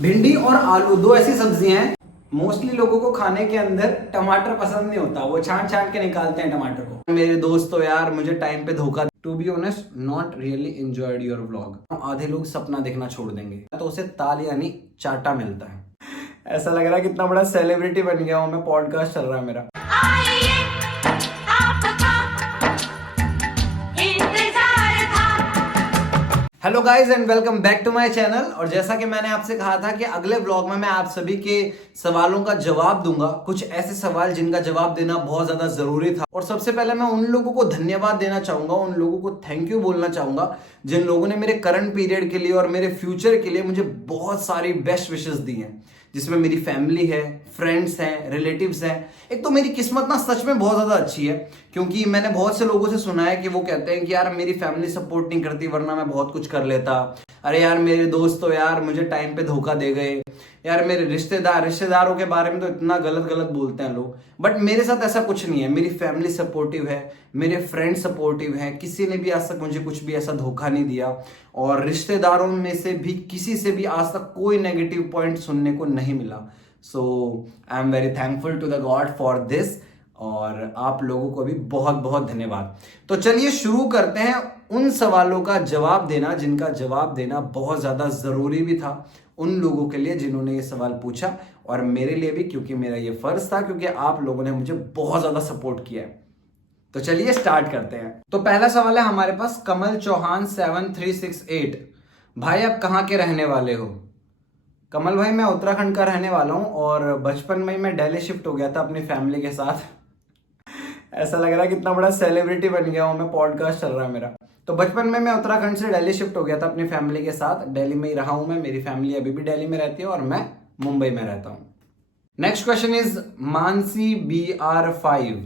भिंडी और आलू दो ऐसी सब्जियां हैं, मोस्टली लोगों को खाने के अंदर टमाटर पसंद नहीं होता, वो छांट छांट के निकालते हैं टमाटर को। मेरे दोस्तों यार मुझे टाइम पे धोखा, to be honest not really enjoyed your vlog. आधे लोग सपना देखना छोड़ देंगे तो उसे ताल यानी चाटा मिलता है। ऐसा लग रहा है कितना बड़ा सेलिब्रिटी बन गया हूं मैं, पॉडकास्ट चल रहा है मेरा। Hello guys and welcome back to my channel. और जैसा कि मैंने आपसे कहा था कि अगले ब्लॉग में मैं आप सभी के सवालों का जवाब दूंगा, कुछ ऐसे सवाल जिनका जवाब देना बहुत ज्यादा जरूरी था। और सबसे पहले मैं उन लोगों को धन्यवाद देना चाहूंगा, उन लोगों को थैंक यू बोलना चाहूंगा जिन लोगों ने मेरे करंट पीरियड के लिए और मेरे फ्यूचर के लिए मुझे बहुत सारी बेस्ट विशेस दी हैं, जिसमें मेरी फैमिली है, फ्रेंड्स हैं, रिलेटिव्स हैं। एक तो मेरी किस्मत ना सच में बहुत ज़्यादा अच्छी है, क्योंकि मैंने बहुत से लोगों से सुना है कि वो कहते हैं कि यार मेरी फैमिली सपोर्ट नहीं करती वरना मैं बहुत कुछ कर लेता। अरे यार मेरे दोस्त तो यार मुझे टाइम पे धोखा दे गए। यार मेरे रिश्तेदारों के बारे में तो इतना गलत गलत बोलते हैं लोग, बट मेरे साथ ऐसा कुछ नहीं है। मेरी फैमिली सपोर्टिव है, मेरे फ्रेंड सपोर्टिव हैं, किसी ने भी आज तक मुझे कुछ भी ऐसा धोखा नहीं दिया। और रिश्तेदारों में से भी किसी से भी आज तक कोई नेगेटिव पॉइंट सुनने को नहीं मिला। So I am very thankful to the God for this, और आप लोगों को भी बहुत बहुत धन्यवाद। तो चलिए शुरू करते हैं उन सवालों का जवाब देना जिनका जवाब देना बहुत ज्यादा जरूरी भी था उन लोगों के लिए जिन्होंने ये सवाल पूछा, और मेरे लिए भी, क्योंकि मेरा ये फर्ज था, क्योंकि आप लोगों ने मुझे बहुत ज्यादा सपोर्ट किया है। तो चलिए स्टार्ट करते हैं। तो पहला सवाल है हमारे पास कमल चौहान 7368। भाई आप कहाँ के रहने वाले हो? कमल भाई मैं उत्तराखंड का रहने वाला हूँ, और बचपन में मैं दिल्ली शिफ्ट हो गया था अपनी फैमिली के साथ। ऐसा लग रहा है कितना बड़ा सेलिब्रिटी बन गया हूँ मैं, पॉडकास्ट चल रहा है मेरा। तो बचपन में मैं उत्तराखंड से दिल्ली शिफ्ट हो गया था अपनी फैमिली के साथ। दिल्ली में ही रहा हूँ मैं, मेरी फैमिली अभी भी दिल्ली में रहती है और मैं मुंबई में रहता हूँ। Next question is Mansi BR5।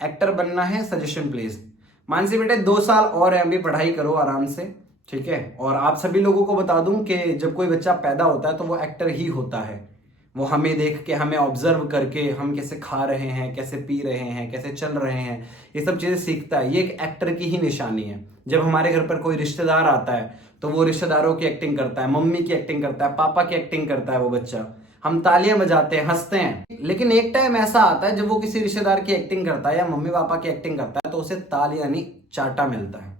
Actor बनना है, सजेशन प्लीज। मानसी बेटे 2 साल और है, अभी पढ़ाई करो आराम से, ठीक है। और आप सभी लोगों को बता दूं कि जब कोई बच्चा पैदा होता है तो वो एक्टर ही होता है। वो हमें देख के, हमें ऑब्जर्व करके, हम कैसे खा रहे हैं, कैसे पी रहे हैं, कैसे चल रहे हैं, ये सब चीजें सीखता है। ये एक एक्टर की ही निशानी है। जब हमारे घर पर कोई रिश्तेदार आता है तो वो रिश्तेदारों की एक्टिंग करता है, मम्मी की एक्टिंग करता है, पापा की एक्टिंग करता है वो बच्चा। हम तालियां बजाते हैं, हंसते हैं। लेकिन एक टाइम ऐसा आता है जब वो किसी रिश्तेदार की एक्टिंग करता है या मम्मी पापा की एक्टिंग करता है तो उसे ताल यानी चाटा मिलता है।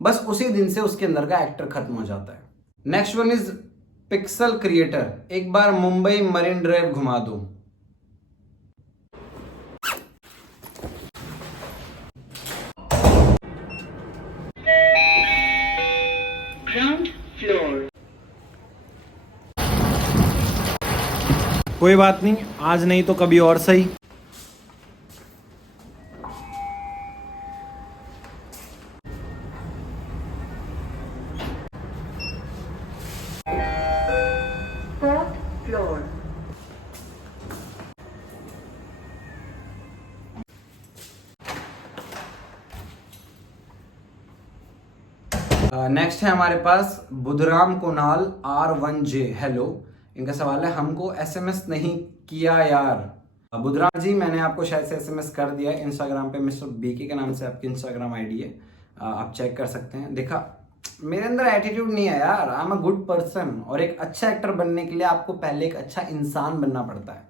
बस उसी दिन से उसके अंदर का एक्टर खत्म हो जाता है। Next one is pixel creator. एक बार मुंबई मरीन ड्राइव घुमा दो। Ground floor. कोई बात नहीं, आज नहीं तो कभी और सही। फ्लोर। नेक्स्ट है हमारे पास बुधराम कुणाल R1J। हेलो, इनका सवाल है हमको SMS नहीं किया यार। बुधराम जी मैंने आपको शायद से SMS कर दिया है। इंस्टाग्राम पे मिस्टर BK के नाम से आपकी इंस्टाग्राम ID है, आप चेक कर सकते हैं। देखा, मेरे अंदर एटीट्यूड नहीं है यार, I am a good person. और एक अच्छा एक्टर बनने के लिए आपको पहले एक अच्छा इंसान बनना पड़ता है,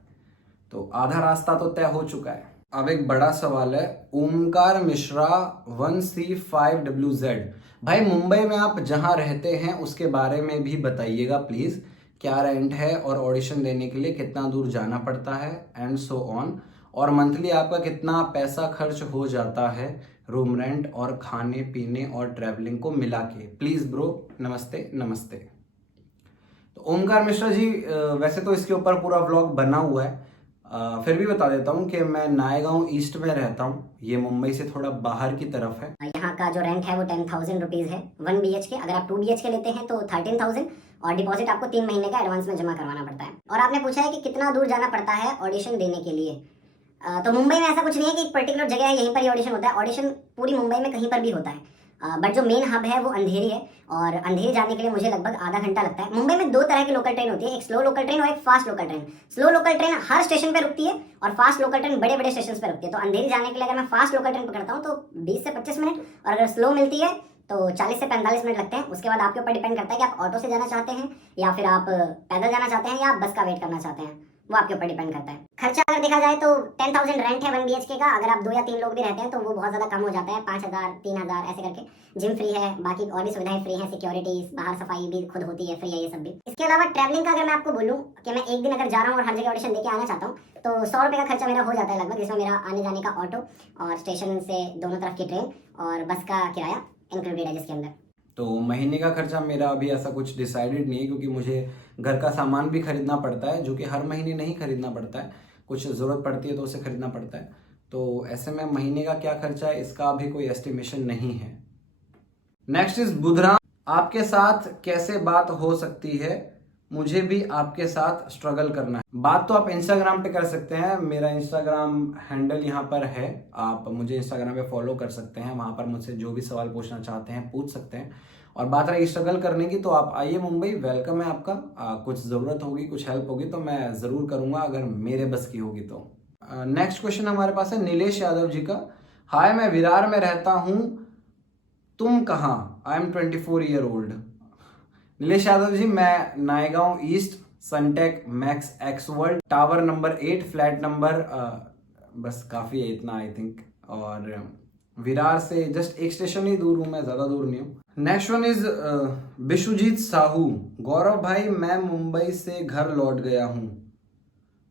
तो आधा रास्ता तो तय हो चुका है। अब एक बड़ा सवाल है ओमकार मिश्रा 1C5WZ। भाई मुंबई में आप जहां रहते हैं उसके बारे में भी बताइएगा प्लीज। क्या रेंट है और ऑडिशन देने के लिए कितना दूर जाना पड़ता है, एंड सो ऑन। और मंथली आपका कितना पैसा खर्च हो जाता है रूम रेंट और खाने पीने और ट्रैवलिंग को मिला के, प्लीज ब्रो। नमस्ते नमस्ते। तो ओमकार मिश्रा जी, वैसे तो इसके ऊपर पूरा व्लॉग बना हुआ है, फिर भी बता देता हूँ कि मैं नायगांव ईस्ट में रहता हूँ। ये मुंबई से थोड़ा बाहर की तरफ है। यहाँ का जो रेंट है वो 10,000 रुपीज़ है 1 BHK। अगर आप 2 BHK लेते हैं तो 13,000, और डिपॉजिट आपको 3 महीने का एडवांस में जमा करवाना पड़ता है। और आपने पूछा है कि कितना दूर जाना पड़ता है ऑडिशन देने के लिए। तो मुंबई में ऐसा कुछ नहीं है कि एक पर्टिकुलर जगह है यहीं पर ही ऑडिशन होता है। ऑडिशन पूरी मुंबई में कहीं पर भी होता है, बट जो मेन हब है वो अंधेरी है, और अंधेरी जाने के लिए मुझे लगभग आधा घंटा लगता है। मुंबई में 2 तरह की लोकल ट्रेन होती है, एक स्लो लोकल ट्रेन और एक fast local train. Slow local train हर स्टेशन पे रुकती है और फास्ट लोकल ट्रेन बड़े बड़े स्टेशन पे रुकती है। तो अंधेरी जाने के लिए अगर मैं फास्ट लोकल ट्रेन पकड़ता हूँ तो 20 से 25 मिनट, और अगर स्लो मिलती है तो 40 से 45 मिनट लगते हैं। उसके बाद आपके ऊपर डिपेंड करता है कि आप ऑटो से जाना चाहते हैं या फिर आप पैदल जाना चाहते हैं या आप बस का वेट करना चाहते हैं, वो आपके ऊपर डिपेंड करता है। खर्चा अगर देखा जाए तो 10,000 रेंट है 1 BHK का। अगर आप 2 या 3 लोग भी रहते हैं तो वो बहुत ज़्यादा कम हो जाता है, 5,000 3,000 ऐसे करके। जिम फ्री है, बाकी और भी सुविधाएं फ्री हैं, सिक्योरिटीज, बाहर सफाई भी खुद होती है, फ्री है ये सब भी। इसके अलावा ट्रैवलिंग का अगर मैं आपको बोलूँ कि मैं एक दिन अगर जा रहा हूँ और हर जगह ऑडिशन देके आना चाहता हूँ तो 100 रुपये का खर्चा मेरा हो जाता है लगभग, जिसमें मेरा आने जाने का ऑटो और स्टेशन से दोनों तरफ की ट्रेन और बस का किराया इंक्लूडेड है जिसके अंदर। तो महीने का खर्चा मेरा अभी ऐसा कुछ डिसाइडेड नहीं है, क्योंकि मुझे घर का सामान भी खरीदना पड़ता है, जो कि हर महीने नहीं खरीदना पड़ता है, कुछ ज़रूरत पड़ती है तो उसे खरीदना पड़ता है। तो ऐसे में महीने का क्या खर्चा है इसका अभी कोई एस्टिमेशन नहीं है। नेक्स्ट इज बुधराम, आपके साथ कैसे बात हो सकती है, मुझे भी आपके साथ स्ट्रगल करना है। बात तो आप इंस्टाग्राम पे कर सकते हैं, मेरा इंस्टाग्राम हैंडल यहाँ पर है, आप मुझे इंस्टाग्राम पे फॉलो कर सकते हैं, वहाँ पर मुझसे जो भी सवाल पूछना चाहते हैं पूछ सकते हैं। और बात रही स्ट्रगल करने की, तो आप आइए मुंबई, वेलकम है आपका। कुछ ज़रूरत होगी, कुछ हेल्प होगी तो मैं ज़रूर करूँगा, अगर मेरे बस की होगी तो। नेक्स्ट क्वेश्चन हमारे पास है नीलेश यादव जी का। हाय, मैं विरार में रहता हूँ, तुम कहाँ? I am 24 year old. Nilesh Yadav ji, मैं Naigaon east, Sunteck max X World, tower number 8, flat number बस काफ़ी है इतना आई थिंक। और विरार से जस्ट एक स्टेशन ही दूर हूँ, मैं ज़्यादा दूर नहीं हूँ। Next one is Bishujit Sahu. Gaurav भाई, मैं मुंबई से घर लौट गया हूँ।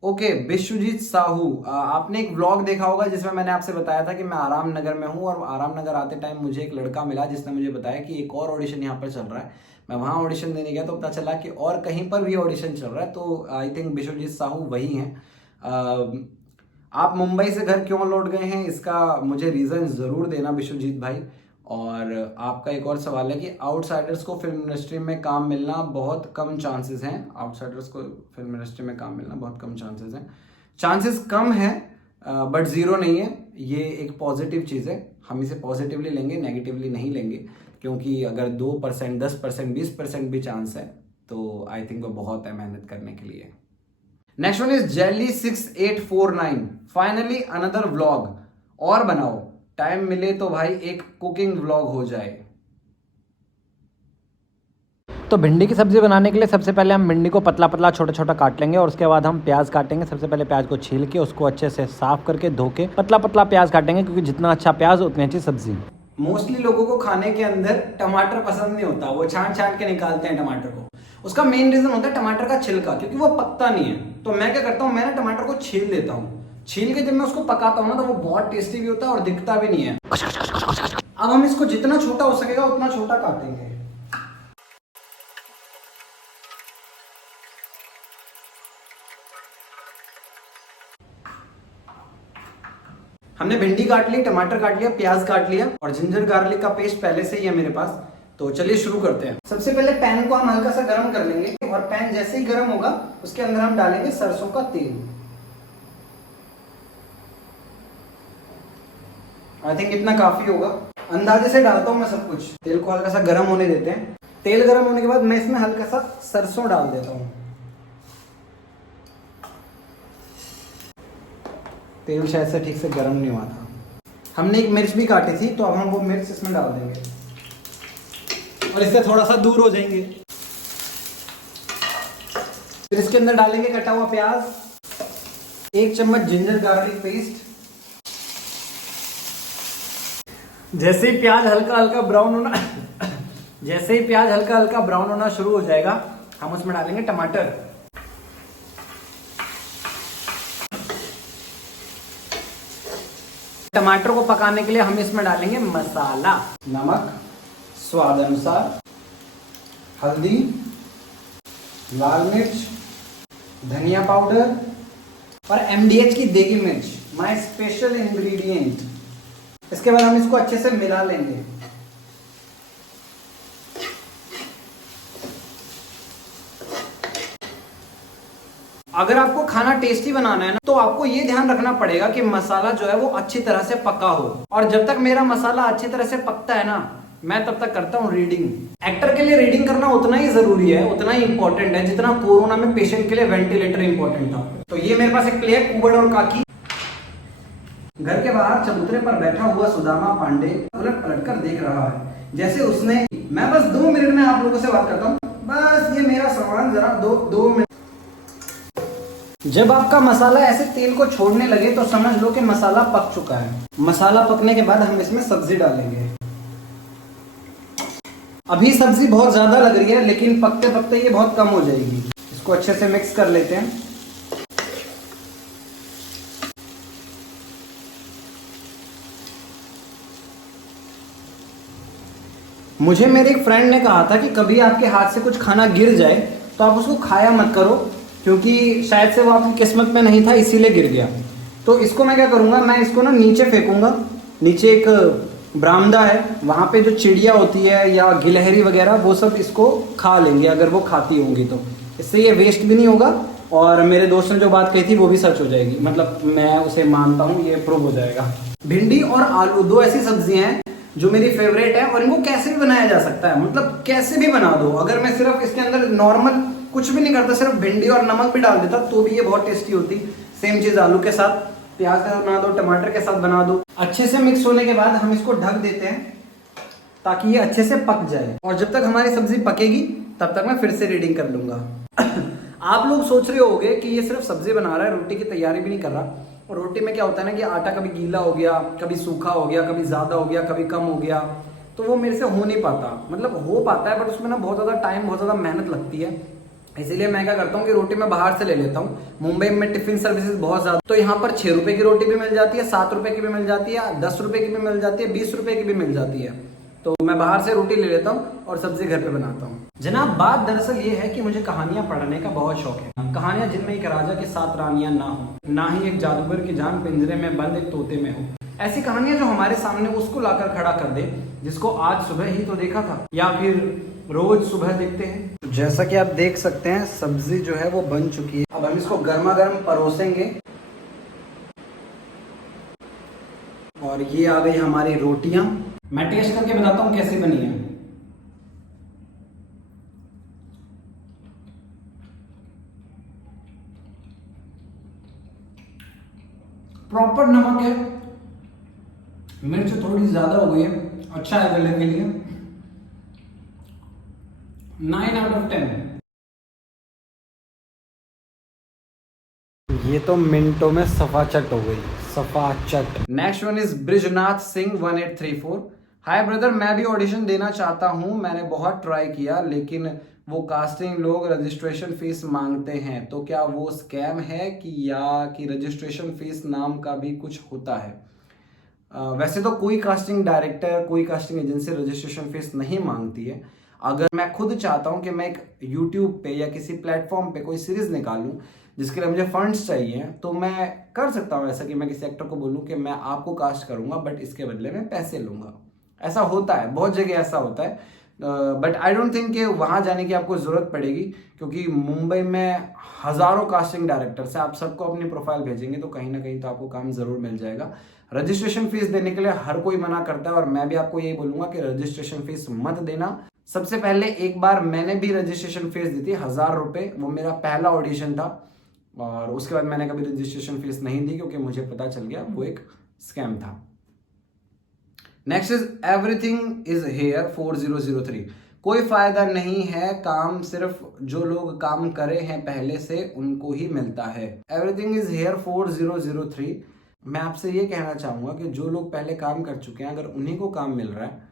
ओके, बिशुजीत साहू, आपने एक व्लॉग देखा होगा जिसमें मैंने आपसे बताया था कि मैं आराम नगर में हूँ, और आराम नगर आते टाइम मुझे एक लड़का मिला जिसने मुझे बताया कि एक और ऑडिशन यहाँ पर चल रहा है। मैं वहाँ ऑडिशन देने गया तो पता चला कि और कहीं पर भी ऑडिशन चल रहा है। तो आई थिंक बिशुजीत साहू वही हैं। आप मुंबई से घर क्यों लौट गए हैं, इसका मुझे रीज़न ज़रूर देना बिशुजीत भाई। और आपका एक और सवाल है कि आउटसाइडर्स को फिल्म इंडस्ट्री में काम मिलना बहुत कम चांसेस हैं। आउटसाइडर्स को फिल्म इंडस्ट्री में काम मिलना बहुत कम चांसेस हैं। चांसेस कम है बट ज़ीरो नहीं है। ये एक पॉजिटिव चीज़ है, हम इसे पॉजिटिवली लेंगे, नेगेटिवली नहीं लेंगे, क्योंकि अगर 2%, 10%, 20% भी चांस है तो आई थिंक वो बहुत है मेहनत करने के लिए। Next one is jelly 6849। Finally another vlog, और बनाओ, टाइम मिले तो भाई एक कुकिंग व्लॉग हो जाए। तो भिंडी की सब्ज़ी बनाने के लिए सबसे पहले हम भिंडी को पतला पतला छोटा छोटा काट लेंगे, और उसके बाद हम प्याज काटेंगे। सबसे पहले प्याज को छील के उसको अच्छे से साफ करके धो के पतला पतला प्याज काटेंगे, क्योंकि जितना अच्छा प्याज उतनी अच्छी सब्जी। मोस्टली लोगों को खाने के अंदर टमाटर पसंद नहीं होता, वो छांट छांट के निकालते हैं टमाटर को। उसका मेन रीजन होता है टमाटर का छिलका, क्योंकि वो पकता नहीं है। तो मैं क्या करता हूँ, मैं ना टमाटर को छील लेता हूँ। छील के जब मैं उसको पकाता हूँ ना तो वो बहुत टेस्टी भी होता है और दिखता भी नहीं है। अब हम इसको जितना छोटा हो सकेगा उतना छोटा काटेंगे। हमने भिंडी काट ली, टमाटर काट लिया, प्याज काट लिया, और जिंजर गार्लिक का पेस्ट पहले से ही है मेरे पास। तो चलिए शुरू करते हैं। सबसे पहले पैन को हम हल्का सा गर्म कर लेंगे, और पैन जैसे ही गर्म होगा उसके अंदर हम डालेंगे सरसों का तेल। आई थिंक इतना काफी होगा, अंदाजे से डालता हूं मैं सब कुछ। तेल को हल्का सा गर्म होने देते हैं। तेल गर्म होने के बाद मैं इसमें हल्का सा सरसों डाल देता हूँ। तेल शायद से ठीक से गर्म नहीं हुआ था। हमने एक मिर्च भी काटी थी, तो अब हम वो मिर्च इसमें डाल देंगे और इससे थोड़ा सा दूर हो जाएंगे। फिर इसके अंदर डालेंगे कटा हुआ प्याज, 1 चम्मच जिंजर गार्लिक पेस्ट। जैसे ही प्याज हल्का हल्का ब्राउन होना जैसे ही प्याज हल्का हल्का ब्राउन होना शुरू हो जाएगा, हम उसमें डालेंगे टमाटर। टमाटर को पकाने के लिए हम इसमें डालेंगे मसाला, नमक स्वाद अनुसार, हल्दी, लाल मिर्च, धनिया पाउडर और MDH की देगी मिर्च, माय स्पेशल इंग्रेडिएंट। इसके बाद हम इसको अच्छे से मिला लेंगे। अगर आपको खाना टेस्टी बनाना है ना, तो आपको ये ध्यान रखना पड़ेगा कि मसाला जो है वो अच्छी तरह से पका हो। और जब तक मेरा मसाला अच्छी तरह से पकता है ना, मैं तब तक करता हूँ रीडिंग। एक्टर के लिए रीडिंग करना उतना ही जरूरी है, उतना ही इंपॉर्टेंट है जितना कोरोना में पेशेंट के लिए वेंटिलेटर इंपॉर्टेंट था। तो ये मेरे पास एक प्ले है, कुबड़ और काकी। घर के बाहर चबूतरे पर बैठा हुआ सुदामा पांडे उलट पलट कर देख रहा है। जैसे उसने, मैं बस 2 मिनट में आप लोगों से बात करता हूँ, बस ये मेरा सामान जरा 2 मिनट। जब आपका मसाला ऐसे तेल को छोड़ने लगे तो समझ लो कि मसाला पक चुका है। मसाला पकने के बाद हम इसमें सब्जी डालेंगे। अभी सब्जी बहुत ज्यादा लग रही है, लेकिन पकते पकते ये बहुत कम हो जाएगी। इसको अच्छे से मिक्स कर लेते हैं। मुझे मेरे एक फ्रेंड ने कहा था कि कभी आपके हाथ से कुछ खाना गिर जाए तो आप उसको खाया मत करो, क्योंकि शायद से वो आपकी किस्मत में नहीं था इसीलिए गिर गया। तो इसको मैं क्या करूँगा, मैं इसको ना नीचे फेंकूंगा। नीचे एक बरामदा है, वहाँ पे जो चिड़िया होती है या गिलहरी वगैरह वो सब इसको खा लेंगे, अगर वो खाती होंगी तो। इससे ये वेस्ट भी नहीं होगा और मेरे दोस्त ने जो बात कही थी वो भी सच हो जाएगी, मतलब मैं उसे मानता हूँ, ये प्रूव हो जाएगा। भिंडी और आलू 2 ऐसी सब्जियां हैं जो मेरी फेवरेट है और इनको कैसे भी बनाया जा सकता है, मतलब कैसे भी बना दो। अगर मैं सिर्फ इसके अंदर नॉर्मल कुछ भी नहीं करता, सिर्फ भिंडी और नमक भी डाल देता तो भी ये बहुत टेस्टी होती। सेम चीज आलू के साथ, प्याज के साथ बना दो, टमाटर के साथ बना दो। अच्छे से मिक्स होने के बाद हम इसको ढक देते हैं ताकि ये अच्छे से पक जाए। और जब तक हमारी सब्जी पकेगी तब तक मैं फिर से रीडिंग कर लूंगा। आप लोग सोच रहे होंगे कि ये सिर्फ सब्जी बना रहा है, रोटी की तैयारी भी नहीं कर रहा। और रोटी में क्या होता है ना कि आटा कभी गीला हो गया, कभी सूखा हो गया, कभी ज्यादा हो गया, कभी कम हो गया, तो वो मेरे से हो नहीं पाता। मतलब हो पाता है बट उसमें ना बहुत ज्यादा टाइम, बहुत ज्यादा मेहनत लगती है। इसीलिए मैं क्या करता हूँ कि रोटी मैं बाहर से ले लेता हूँ। मुंबई में टिफिन सर्विसेज बहुत ज्यादा, तो यहाँ पर 6 रुपए की रोटी भी मिल जाती है, 7 रुपए की भी मिल जाती है, 10 रुपए की भी मिल जाती है, 20 रुपए की भी मिल जाती है। तो मैं बाहर से रोटी ले लेता हूँ और सब्जी घर पे बनाता हूँ। जनाब, बात दरअसल ये है कि मुझे कहानियां पढ़ने का बहुत शौक है। कहानियां जिनमें एक राजा के 7 रानियां ना हो, ना ही एक जादूगर की जान पिंजरे में बंद एक तोते में हो। ऐसी कहानियां जो हमारे सामने उसको लाकर खड़ा कर दे जिसको आज सुबह ही तो देखा था या फिर रोज सुबह देखते हैं। जैसा कि आप देख सकते हैं सब्जी जो है वो बन चुकी है। अब हम इसको गर्मा गर्म परोसेंगे। और ये आ गई हमारी रोटियां। मैं टेस्ट करके बताता हूं कैसी बनी है। प्रॉपर नमक है, मिर्च थोड़ी ज्यादा हो गई है, अच्छा है गले के लिए। 9 out of 10। ये तो मिनटों में सफाचट हो गई, सफाचट। Next one is Brijnath Singh 1834। Hi brother, मैं भी ऑडिशन देना चाहता हूँ। मैंने बहुत ट्राई किया लेकिन वो कास्टिंग लोग रजिस्ट्रेशन फीस मांगते हैं, तो क्या वो स्कैम है कि रजिस्ट्रेशन फीस नाम का भी कुछ होता है? वैसे तो कोई कास्टिंग डायरेक्टर, कोई कास्टिंग एजेंसी रजिस्ट्रेशन फीस नहीं मांगती है। अगर मैं खुद चाहता हूं कि मैं एक यूट्यूब पे या किसी प्लेटफॉर्म पे कोई सीरीज निकालूं जिसके लिए मुझे फंड्स चाहिए, तो मैं कर सकता हूं ऐसा कि मैं किसी एक्टर को बोलूं कि मैं आपको कास्ट करूंगा बट इसके बदले में पैसे लूंगा। ऐसा होता है, बहुत जगह ऐसा होता है। बट आई डोंट थिंक कि वहां जाने की आपको जरूरत पड़ेगी, क्योंकि मुंबई में हजारों कास्टिंग डायरेक्टर्स हैं। आप सबको अपनी प्रोफाइल भेजेंगे तो कहीं ना कहीं तो आपको काम जरूर मिल जाएगा। रजिस्ट्रेशन फीस देने के लिए हर कोई मना करता है और मैं भी आपको यही बोलूंगा कि रजिस्ट्रेशन फीस मत देना। सबसे पहले एक बार मैंने भी रजिस्ट्रेशन फीस दी थी 1000 रुपए, वो मेरा पहला ऑडिशन था और उसके बाद मैंने कभी रजिस्ट्रेशन फीस नहीं दी क्योंकि मुझे पता चल गया वो एक स्कैम था। Next is everything is here 4003। कोई फायदा नहीं है काम, सिर्फ जो लोग काम करे हैं पहले से उनको ही मिलता है। Everything is here 4003। मैं आपसे ये कहना चाहूंगा कि जो लोग पहले काम कर चुके हैं, अगर उन्हीं को काम मिल रहा है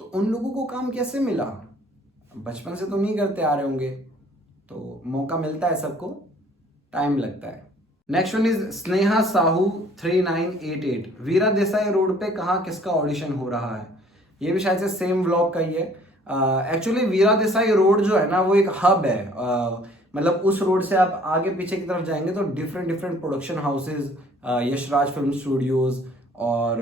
तो उन लोगों को काम कैसे मिला? बचपन से तो नहीं करते आ रहे होंगे, तो मौका मिलता है सबको, टाइम लगता है। Next one is Sneha Sahu 3988। Veera Desai road पे कहाँ किसका ऑडिशन हो रहा है? ये भी शायद से सेम व्लॉग का ही है। एक्चुअली वीरा देसाई रोड जो है ना वो एक हब है। मतलब उस रोड से आप आगे पीछे की तरफ जाएंगे तो different production houses, Yashraj film studios और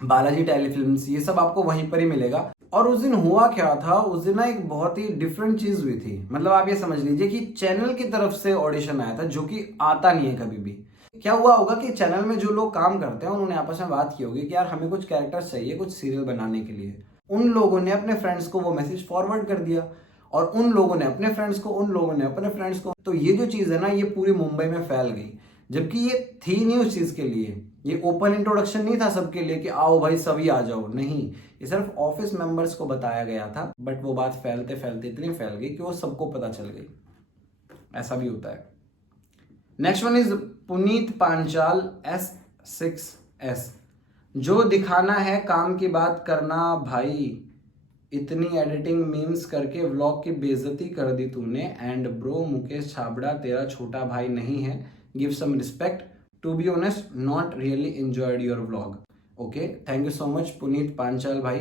बालाजी टेलीफिल्म्स, ये सब आपको वहीं पर ही मिलेगा। और उस दिन हुआ क्या था, उस दिन ना एक बहुत ही डिफरेंट चीज हुई थी। मतलब आप ये समझ लीजिए कि चैनल की तरफ से ऑडिशन आया था, जो कि आता नहीं है कभी भी। क्या हुआ होगा कि चैनल में जो लोग काम करते हैं उन्होंने आपस में बात की होगी कि यार हमें कुछ कैरेक्टर्स चाहिए कुछ सीरियल बनाने के लिए। उन लोगों ने अपने फ्रेंड्स को वो मैसेज फॉरवर्ड कर दिया और उन लोगों ने अपने फ्रेंड्स को, उन लोगों ने अपने फ्रेंड्स को। तो ये जो चीज है ना ये पूरी मुंबई में फैल गई, जबकि ये थी नहीं उस चीज के लिए। ये ओपन इंट्रोडक्शन नहीं था सबके लिए कि आओ भाई सभी आ जाओ, नहीं, ये सिर्फ ऑफिस मेंबर्स को बताया गया था। बट वो बात फैलते फैलते इतनी फैल गई कि वो सबको पता चल गई। ऐसा भी होता है। Next one is Puneet Panchal S6S। जो दिखाना है काम की बात करना भाई, इतनी एडिटिंग मीम्स करके व्लॉग की बेइज्जती कर दी तूने। एंड ब्रो मुकेश छाबड़ा तेरा छोटा भाई नहीं है, give some respect. To be honest not really enjoyed your vlog. Okay, thank you so much Puneet Panchal भाई।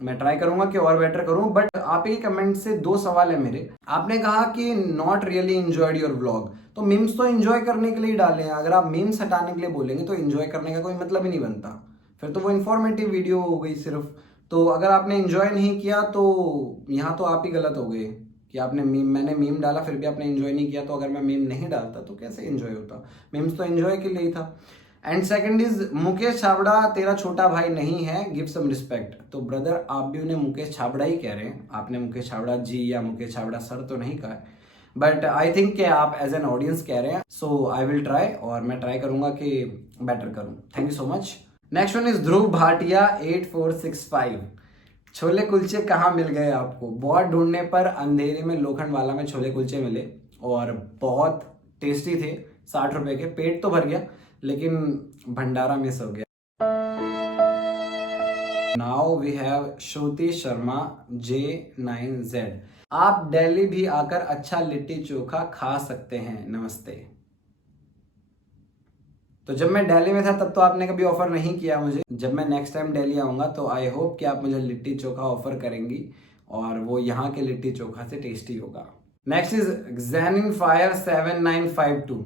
मैं ट्राई करूंगा कि और बेटर करूं। बट आप ही कमेंट से 2 सवाल है मेरे। आपने कहा कि not really enjoyed your vlog, तो मीम्स तो एंजॉय करने के लिए डाले हैं। अगर आप मीम्स हटाने के लिए बोलेंगे तो एंजॉय करने का कोई मतलब ही नहीं बनता, फिर तो वो इन्फॉर्मेटिव वीडियो हो गई सिर्फ। तो अगर आपने एंजॉय नहीं किया तो यहाँ तो आप ही गलत हो गए कि आपने मैंने मीम डाला फिर भी आपने एंजॉय नहीं किया। तो अगर मैं मीम नहीं डालता तो कैसे एंजॉय होता? मीम्स तो एंजॉय के लिए ही था। And second is Mukesh Chhabra तेरा छोटा भाई नहीं है, गिव सम रिस्पेक्ट। तो ब्रदर आप भी उन्हें मुकेश छाबड़ा ही कह रहे हैं, आपने मुकेश छाबड़ा जी या मुकेश छाबड़ा सर तो नहीं कहा है। बट आई थिंक कि आप एज एन ऑडियंस कह रहे हैं, सो आई विल ट्राई, और मैं ट्राई करूंगा कि बेटर करूं। Thank you so much. Next one is Dhruv Bhatia 8465। Chole kulche कहाँ मिल गए आपको? बहुत ढूंढने पर अंधेरे में लोखंड वाला में छोले कुलचे मिले और बहुत टेस्टी थे, 60 रुपए के। पेट तो भर गया लेकिन भंडारा मिस हो गया। Now we have Shruti Sharma J9Z। आप दिल्ली भी आकर अच्छा लिट्टी चोखा खा सकते हैं, नमस्ते। तो जब मैं दिल्ली में था तब तो आपने कभी ऑफर नहीं किया मुझे। जब मैं नेक्स्ट टाइम दिल्ली आऊंगा तो आई होप कि आप मुझे लिट्टी चोखा ऑफर करेंगी और वो यहाँ के लिट्टी चोखा से टेस्टी होगा। Next is Xenin Fire 7952।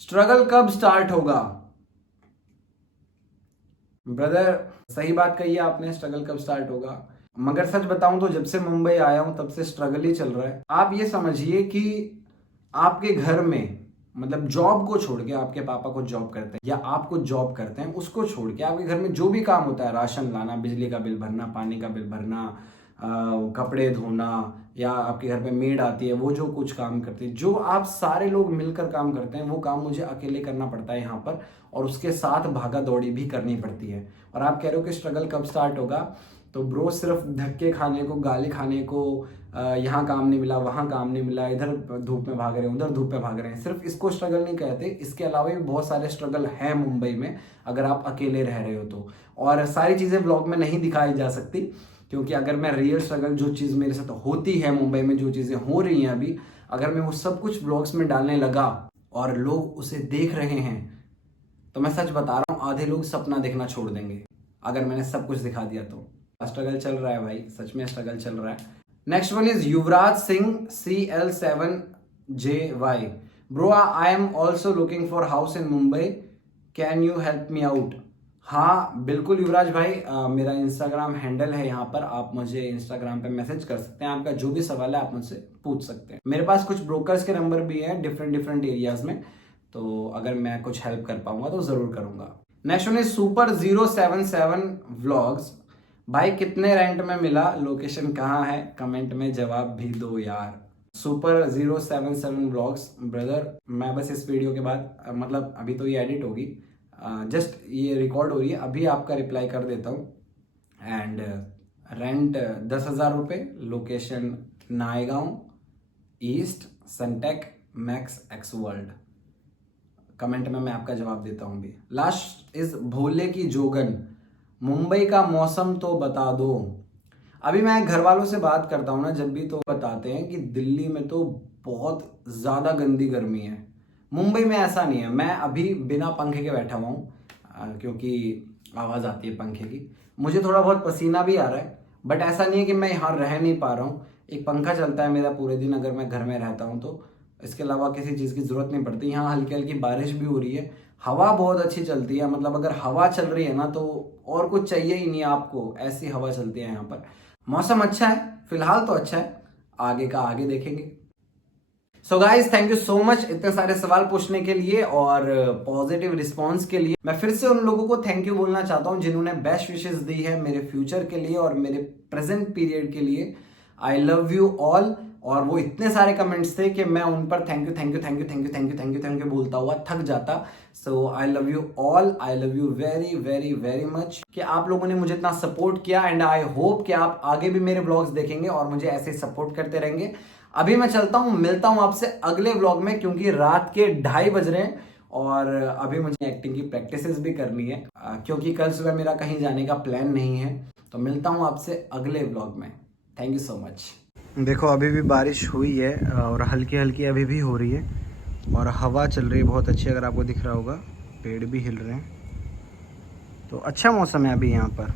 Struggle कब स्टार्ट होगा? ब्रदर सही बात कही है आपने, स्ट्रगल कब स्टार्ट होगा। मगर सच बताऊं तो जब से मुंबई आया हूं तब से स्ट्रगल ही चल रहा है। आप ये समझिए कि आपके घर में मतलब जॉब को छोड़ के, आपके पापा को जॉब करते हैं या आपको जॉब करते हैं, उसको छोड़ के आपके घर में जो भी काम होता है, राशन लाना, बिजली का बिल भरना, पानी का बिल भरना, कपड़े धोना, या आपके घर पे मेड आती है, वो जो कुछ काम करती है, जो आप सारे लोग मिलकर काम करते हैं, वो काम मुझे अकेले करना पड़ता है यहाँ पर, और उसके साथ भागा दौड़ी भी करनी पड़ती है। और आप कह रहे हो कि स्ट्रगल कब स्टार्ट होगा? तो ब्रो सिर्फ धक्के खाने को, गाली खाने को, यहाँ काम नहीं मिला, वहाँ काम नहीं मिला, इधर धूप में भाग रहे हैं, उधर धूप में भाग रहे हैं, सिर्फ इसको स्ट्रगल नहीं कहते। इसके अलावा भी बहुत सारे स्ट्रगल हैं मुंबई में अगर आप अकेले रह रहे हो तो। और सारी चीज़ें ब्लॉग में नहीं दिखाई जा सकती, क्योंकि अगर मैं रियल स्ट्रगल जो चीज़ मेरे साथ होती है मुंबई में, जो चीज़ें हो रही हैं अभी, अगर मैं वो सब कुछ ब्लॉग्स में डालने लगा और लोग उसे देख रहे हैं, तो मैं सच बता रहा हूँ आधे लोग सपना देखना छोड़ देंगे अगर मैंने सब कुछ दिखा दिया तो। स्ट्रगल चल रहा है भाई, सच में स्ट्रगल चल रहा है। Next one is Yuvraj Singh CL7JY। Bro I am also looking for house in Mumbai, can you help me out? हाँ बिल्कुल युवराज भाई, मेरा इंस्टाग्राम हैंडल है यहाँ पर, आप मुझे इंस्टाग्राम पे मैसेज कर सकते हैं। आपका जो भी सवाल है आप मुझसे पूछ सकते हैं। मेरे पास कुछ ब्रोकर्स के नंबर भी हैं डिफरेंट एरियाज में, तो अगर मैं कुछ हेल्प कर पाऊंगा तो जरूर करूंगा। Next one is Super077 vlogs. भाई कितने रेंट में मिला, लोकेशन कहाँ है, कमेंट में जवाब भी दो यार। Super077 व्लॉग्स ब्रदर, मैं बस इस वीडियो के बाद, मतलब अभी तो ये एडिट होगी, जस्ट ये रिकॉर्ड हो रही है, अभी आपका रिप्लाई कर देता हूँ। एंड रेंट 10,000 रुपये, location Naigaon east, Sunteck max X world. Comment में मैं आपका जवाब देता हूँ भी। लास्ट इज भोले की जोगन। मुंबई का मौसम तो बता दो। अभी मैं घर वालों से बात करता हूँ ना जब भी, तो बताते हैं कि दिल्ली में तो बहुत ज़्यादा गंदी गर्मी है। मुंबई में ऐसा नहीं है। मैं अभी बिना पंखे के बैठा हुआ हूँ क्योंकि आवाज़ आती है पंखे की। मुझे थोड़ा बहुत पसीना भी आ रहा है, बट ऐसा नहीं है कि मैं यहाँ रह नहीं पा रहा हूँ। एक पंखा चलता है मेरा पूरे दिन अगर मैं घर में रहता हूँ तो, इसके अलावा किसी चीज़ की ज़रूरत नहीं पड़ती। यहाँ हल्की हल्की बारिश भी हो रही है, हवा बहुत अच्छी चलती है। मतलब अगर हवा चल रही है ना तो और कुछ चाहिए ही नहीं आपको, ऐसी हवा चलती है यहाँ पर। मौसम अच्छा है फिलहाल तो, अच्छा है, आगे का आगे देखेंगे। So guys thank you so much इतने सारे सवाल पूछने के लिए और पॉजिटिव रिस्पॉन्स के लिए। मैं फिर से उन लोगों को थैंक यू बोलना चाहता हूँ जिन्होंने बेस्ट विशेस दी है मेरे फ्यूचर के लिए और मेरे प्रेजेंट पीरियड के लिए। आई लव यू ऑल। और वो इतने सारे कमेंट्स थे कि मैं उन पर thank you thank you thank you thank you thank you thank you thank you बोलता हुआ थक जाता। So I love you all, I love you very very very much कि आप लोगों ने मुझे इतना सपोर्ट किया। एंड आई होप कि आप आगे भी मेरे व्लॉग्स देखेंगे और मुझे ऐसे सपोर्ट करते रहेंगे। अभी मैं चलता हूँ, मिलता हूँ आपसे अगले व्लॉग में, क्योंकि रात के 2:30 बज रहे हैं और अभी मुझे एक्टिंग की प्रैक्टिसेस भी करनी है, क्योंकि कल सुबह मेरा कहीं जाने का प्लान नहीं है। तो मिलता हूँ आपसे अगले व्लॉग में। Thank you so much. देखो अभी भी बारिश हुई है और हल्की हल्की अभी भी हो रही है और हवा चल रही है बहुत अच्छी, अगर आपको दिख रहा होगा पेड़ भी हिल रहे हैं, तो अच्छा मौसम है अभी यहाँ पर।